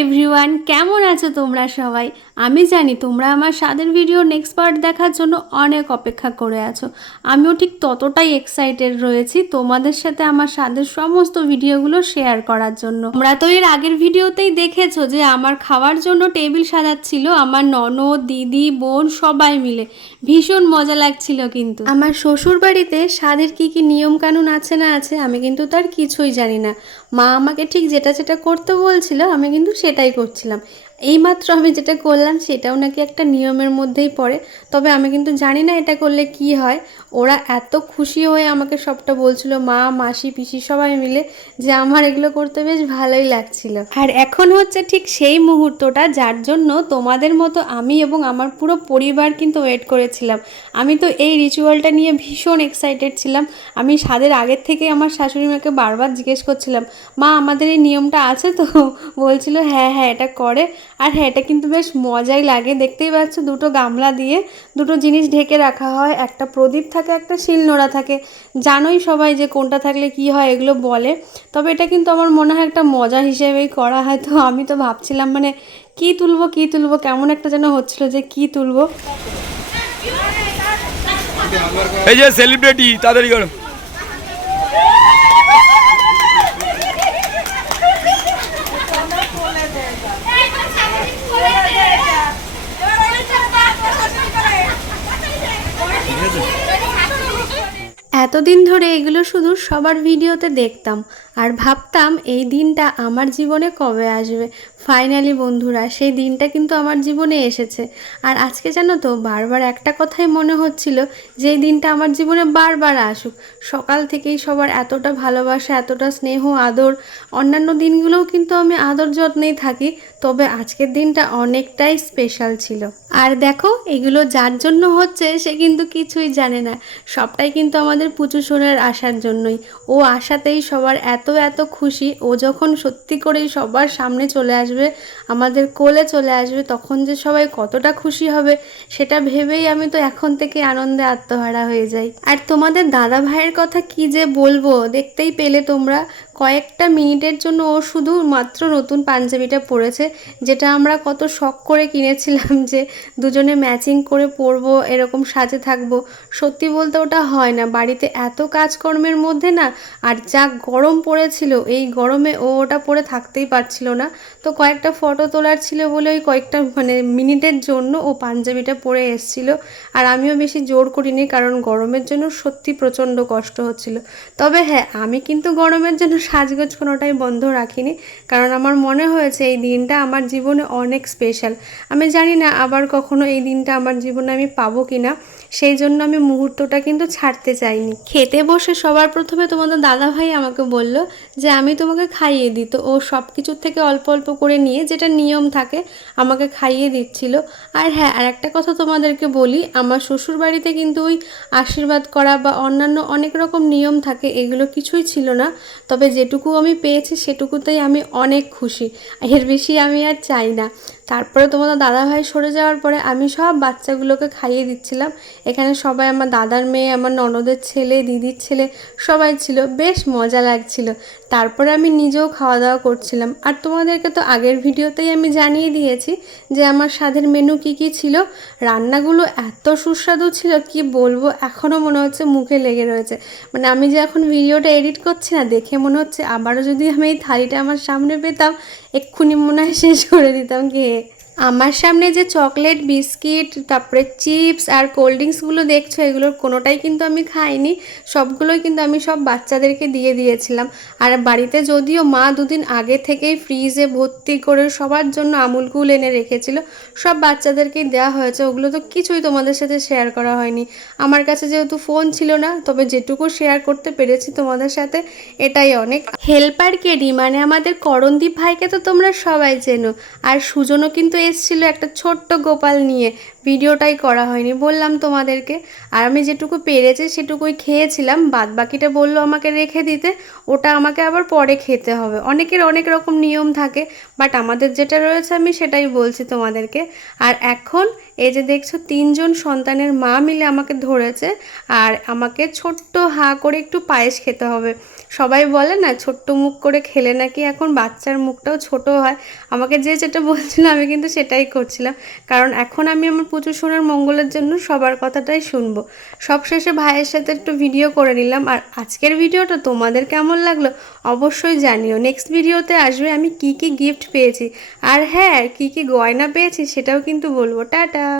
Everyone কেমন আছো তোমরা সবাই? আমি জানি তোমরা আমার স্বাদের ভিডিও নেক্সট পার্ট দেখার জন্য অনেক অপেক্ষা করে আছো। আমিও ঠিক ততটাই এক্সাইটেড রয়েছি তোমাদের সাথে আমার স্বাদের সমস্ত ভিডিওগুলো শেয়ার করার জন্য। তোমরা তো এর আগের ভিডিওতেই দেখেছ যে আমার খাওয়ার জন্য টেবিল সাজাচ্ছিল, আমার ননদ, দিদি, বোন সবাই মিলে। ভীষণ মজা লাগছিল কিন্তু। আমার শ্বশুর বাড়িতে স্বাদের কি কি নিয়ম কানুন আছে না আছে আমি কিন্তু তার কিছুই জানি না। মা আমাকে ঠিক যেটা যেটা করতে বলছিল, আমি কিন্তু সেটাই করছিলাম। এইমাত্র আমি যেটা করলাম সেটাও নাকি একটা নিয়মের মধ্যেই পড়ে। তবে আমি কিন্তু জানি না এটা করলে কি হয়। ওরা এত খুশি হয়ে আমাকে সবটা বলছিল, মা, মাসি, পিসি সবাই মিলে যে আমার এগুলো করতে বেশ ভালোই লাগছিল। আর এখন হচ্ছে ঠিক সেই মুহূর্তটা যার জন্য তোমাদের মতো আমি এবং আমার পুরো পরিবার কিন্তু ওয়েট করেছিলাম। আমি তো এই রিচুয়ালটা নিয়ে ভীষণ এক্সাইটেড ছিলাম। আমি স্বাদের আগের থেকে আমার শাশুড়ি মাকে বারবার জিজ্ঞেস করছিলাম, মা, আমাদের এই নিয়মটা আছে তো? বলছিল হ্যাঁ হ্যাঁ এটা করে। আর হ্যাঁ এটা কিন্তু বেশ মজাই লাগে। দেখতেই পাচ্ছ দুটো গামলা দিয়ে দুটো জিনিস ঢেকে রাখা হয়। একটা প্রদীপ থাকে একটা শিলনোড়া থাকে। জানোই সবাই যে কোনটা থাকলে কি হয় এগুলো বলে। তবে এটা কিন্তু আমার মনে হয় একটা মজা হিসেবেই করা হয়। তো আমি তো ভাবছিলাম মানে কি তুলবো কি তুলবো কেমন একটা যেন হচ্ছিল যে কি তুলবো। এই যে সেলিব্রিটি তাড়াতাড়ি করো। এতদিন ধরে এগুলো শুধু সবার ভিডিওতে দেখতাম, আর ভাবতাম এই দিনটা আমার জীবনে কবে আসবে। ফাইনালি বন্ধুরা, সেই দিনটা কিন্তু আমার জীবনে এসেছে। আর আজকে জানো তো, বারবার একটা কথাই মনে হচ্ছিল যে এই দিনটা আমার জীবনে বারবার আসুক। সকাল থেকেই সবার এতটা ভালোবাসা, এতটা স্নেহ, আদর, অন্যান্য দিনগুলোও কিন্তু আমি আদর যত্নেই থাকি, তবে আজকের দিনটা অনেকটাই স্পেশাল ছিল। আর দেখো, এগুলো যার জন্য হচ্ছে সে কিন্তু কিছুই জানে না। সবটাই কিন্তু আমাদের পুচু সোনার আসার জন্যই। ও আসাতেই সবার এত এত খুশি, ও যখন সত্যি করেই সবার সামনে চলে আসবে আমাদের কোলে চলে আসবে, তখন যে সবাই কতটা খুশি হবে, সেটা ভেবেই আমি তো এখন থেকে আনন্দে আত্মহারা হয়ে যাই। আর তোমাদের দাদা ভাইয়ের কথা কি যে বলব, দেখতেই পেলে তোমরা। কয়েকটা মিনিটের জন্য ও শুধু মাত্র নতুন পাঞ্জাবিটা পরেছে, যেটা আমরা কত শখ করে কিনেছিলাম যে দুজনে ম্যাচিং করে পরবো, এরকম সাজে থাকব। সত্যি বলতে ওটা হয় না। বাড়িতে এত কাজকর্মের মধ্যে না, আর যা গরম পড়েছিল, এই গরমে ও ওটা পরে থাকতেই পারছিল না। তো কয়েকটা ফটো তোলার ছিল বলে ওই কয়েকটা মানে মিনিটের জন্য ও পাঞ্জাবিটা পরে এসছিল। আর আমিও বেশি জোর করিনি, কারণ গরমের জন্য সত্যি প্রচণ্ড কষ্ট হচ্ছিল। তবে হ্যাঁ আমি কিন্তু গরমের জন্য সাজগোজ কোনোটাই বন্ধ রাখিনি। কারণ আমার মনে হয়েছে এই দিনটা আমার জীবনে অনেক স্পেশাল আমি জানি না আবার কখনো এই দিনটা আমার জীবনে আমি পাবো কি না সেই জন্য আমি মুহূর্তটা কিন্তু ছাড়তে চাইনি। খেতে বসে সবার প্রথমে তোমাদের দাদা ভাই আমাকে বলল যে, আমি তোমাকে খাইয়ে দিই। তো ও সব কিছুর থেকে অল্প অল্প করে নিয়ে যেটা নিয়ম থাকে, আমাকে খাইয়ে দিচ্ছিল। আর হ্যাঁ আর একটা কথা তোমাদেরকে বলি, আমার শ্বশুর বাড়িতে কিন্তু ওই আশীর্বাদ করা বা অন্যান্য অনেক রকম নিয়ম থাকে, এগুলো কিছুই ছিল না। তবে যেটুকু আমি পেয়েছি, সেটুকুতেই আমি অনেক খুশি। এর বেশি আমি আর চাই না। তারপরে তোমাদের দাদা ভাই সরে যাওয়ার পরে আমি সব বাচ্চাগুলোকে খাইয়ে দিচ্ছিলাম। এখানে সবাই আমার দাদার মেয়ে, আমার ননদের ছেলে, দিদির ছেলে সবাই ছিল। বেশ মজা লাগছিল। তারপরে আমি নিজেও খাওয়া দাওয়া করছিলাম। আর তোমাদেরকে তো আগের ভিডিওতেই আমি জানিয়ে দিয়েছি যে আমার স্বাদের মেনু কি কি ছিল। রান্নাগুলো এত সুস্বাদু ছিল কি বলব এখনও মনে হচ্ছে মুখে লেগে রয়েছে। মানে আমি যে এখন ভিডিওটা এডিট করছি না, দেখে মনে হচ্ছে আবারও যদি আমি এই থালিটা আমার সামনে পেতাম এক্ষুনি মনে হয় শেষ করে দিতাম খেয়ে আমার সামনে যে চকলেট, বিস্কিট, তারপরে চিপস আর কোল্ড ড্রিঙ্কসগুলো দেখছ, এগুলোর কোনোটাই কিন্তু আমি খাইনি। সবগুলোই কিন্তু আমি সব বাচ্চাদেরকে দিয়ে দিয়েছিলাম। আর বাড়িতে যদিও মা দুদিন আগে থেকেই ফ্রিজে ভর্তি করে সবার জন্য আমুল কুল এনে রেখেছিল, সব বাচ্চাদেরকেই দেওয়া হয়েছে, ওগুলো তো কিছুই তোমাদের সাথে শেয়ার করা হয়নি। আমার কাছে যেহেতু ফোন ছিল না, তবে যেটুকু শেয়ার করতে পেরেছি তোমাদের সাথে, এটাই অনেক। হেল্পার কেডি মানে আমাদের করণদীপ ভাইকে তো তোমরা সবাই চেনো, আর সুজনও কিন্তু এসেছিল একটা ছোট্ট গোপাল নিয়ে। ভিডিওটাই করা হয়নি, বললাম তোমাদেরকে। আর আমি যেটুকু পেরেছি সেটুকুই খেয়েছিলাম। বাদ বাকিটা বলল আমাকে রেখে দিতে, ওটা আমাকে আবার পরে খেতে হবে। অনেকের অনেক রকম নিয়ম থাকে, বাট আমাদের যেটা রয়েছে আমি সেটাই বলছি তোমাদেরকে। আর এখন এই যে দেখছ, তিনজন সন্তানের মা মিলে আমাকে ধরেছে, আর আমাকে ছোট্ট হা করে একটু পায়েস খেতে হবে। সবাই বলে না, ছোট্ট মুখ করে খেলে নাকি এখন বাচ্চার মুখটাও ছোট হয়? আমাকে যে যেটা বলছিল আমি কিন্তু সেটাই করছিলাম। কারণ এখন আমি আমার পুজো শোনার মঙ্গলের জন্য সবার কথাটাই শুনব। সবশেষে ভাইয়ের সাথে একটু ভিডিও করে নিলাম। আর আজকের ভিডিওটা তোমাদের কেমন লাগল অবশ্যই জানিও। নেক্সট ভিডিওতে আসবে আমি কি কি গিফট পেয়েছি। আর হ্যাঁ কি কি গয়না পেয়েছি সেটাও কিন্তু বলব। টাটা!